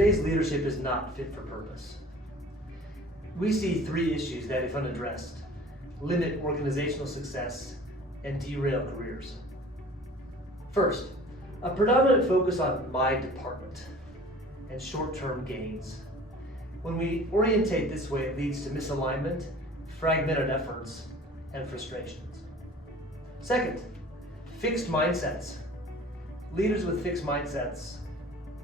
today's leadership is not fit for purpose. We see three issues that, if unaddressed, limit organizational success and derail careers. First, a predominant focus on my department and short-term gains. When we orientate this way, it leads to misalignment, fragmented efforts, and frustrations. Second, fixed mindsets. Leaders with fixed mindsets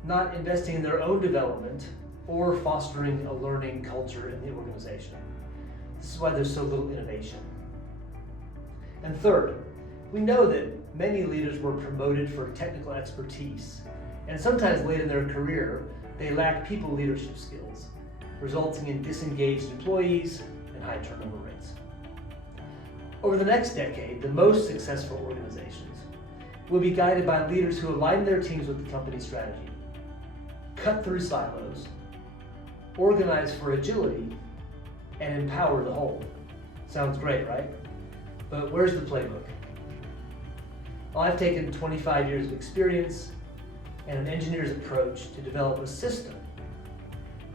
not investing in their own development or fostering a learning culture in the organization. This is why there's so little innovation. And third, we know that many leaders were promoted for technical expertise, and sometimes late in their career, they lack people leadership skills, resulting in disengaged employees and high turnover rates. Over the next decade, the most successful organizations will be guided by leaders who align their teams with the company strategy, cut through silos, organize for agility, and empower the whole. Sounds great, right? But where's the playbook? Well, I've taken 25 years of experience and an engineer's approach to develop a system,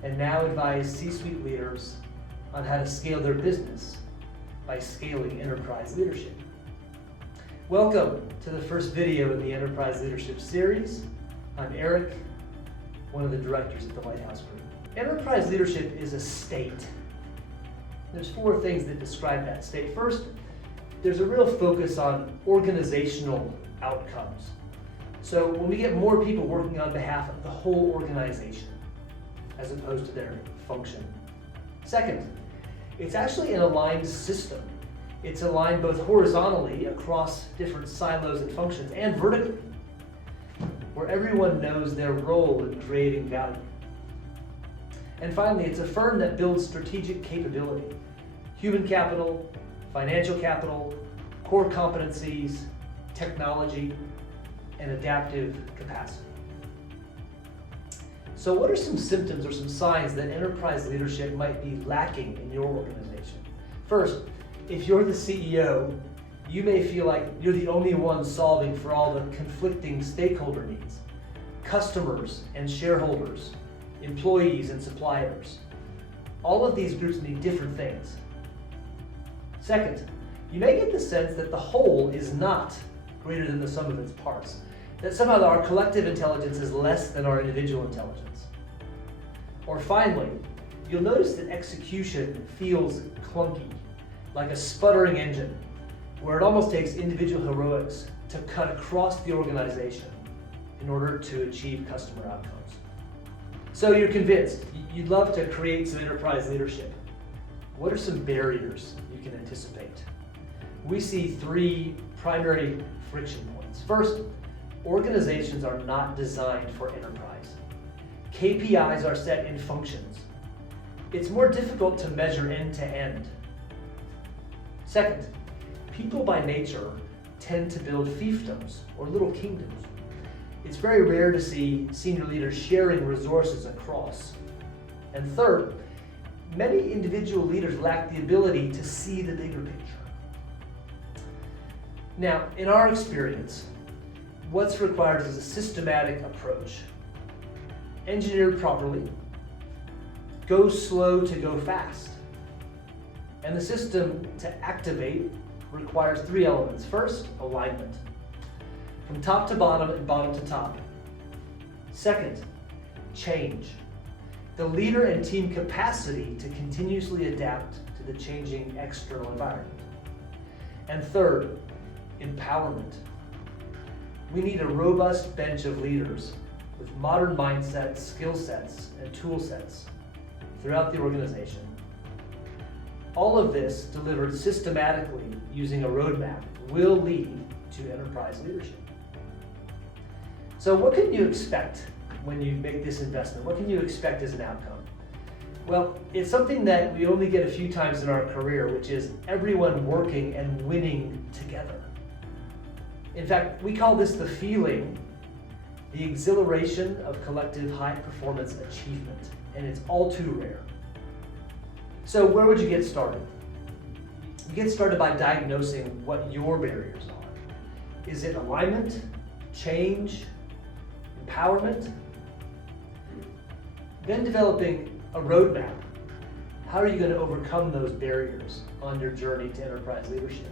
and now advise C-suite leaders on how to scale their business by scaling enterprise leadership. Welcome to the first video in the Enterprise Leadership series. I'm Eric, one of the directors at the Lighthouse Group. Enterprise leadership is a state. There's four things that describe that state. First, there's a real focus on organizational outcomes. So when we get more people working on behalf of the whole organization, as opposed to their function. Second, it's actually an aligned system. It's aligned both horizontally across different silos and functions and vertically, where everyone knows their role in creating value. And finally, it's a firm that builds strategic capability, human capital, financial capital, core competencies, technology, and adaptive capacity. So what are some symptoms or some signs that enterprise leadership might be lacking in your organization? First, if you're the CEO, you may feel like you're the only one solving for all the conflicting stakeholder needs, customers and shareholders, employees and suppliers. All of these groups need different things. Second, you may get the sense that the whole is not greater than the sum of its parts, that somehow our collective intelligence is less than our individual intelligence. Or finally, you'll notice that execution feels clunky, like a sputtering engine, where it almost takes individual heroics to cut across the organization in order to achieve customer outcomes. So you're convinced, you'd love to create some enterprise leadership. What are some barriers you can anticipate? We see three primary friction points. First, organizations are not designed for enterprise. KPIs are set in functions. It's more difficult to measure end to end. Second, people by nature tend to build fiefdoms or little kingdoms. It's very rare to see senior leaders sharing resources across. And third, many individual leaders lack the ability to see the bigger picture. Now, in our experience, what's required is a systematic approach. Engineered properly, go slow to go fast. And the system to activate requires three elements. First, alignment, from top to bottom and bottom to top. Second, change, the leader and team capacity to continuously adapt to the changing external environment. And third, empowerment. We need a robust bench of leaders with modern mindsets, skill sets, and tool sets throughout the organization. All of this delivered systematically using a roadmap will lead to enterprise leadership. So what can you expect when you make this investment? What can you expect as an outcome? Well, it's something that we only get a few times in our career, which is everyone working and winning together. In fact, we call this the feeling, the exhilaration of collective high performance achievement, and it's all too rare. So where would you get started? You get started by diagnosing what your barriers are. Is it alignment, change, empowerment? Then developing a roadmap. How are you going to overcome those barriers on your journey to enterprise leadership?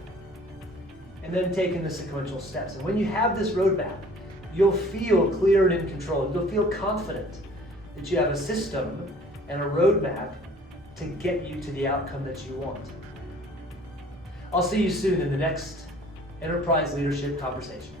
And then taking the sequential steps. And when you have this roadmap, you'll feel clear and in control. You'll feel confident that you have a system and a roadmap to get you to the outcome that you want. I'll see you soon in the next Enterprise Leadership Conversation.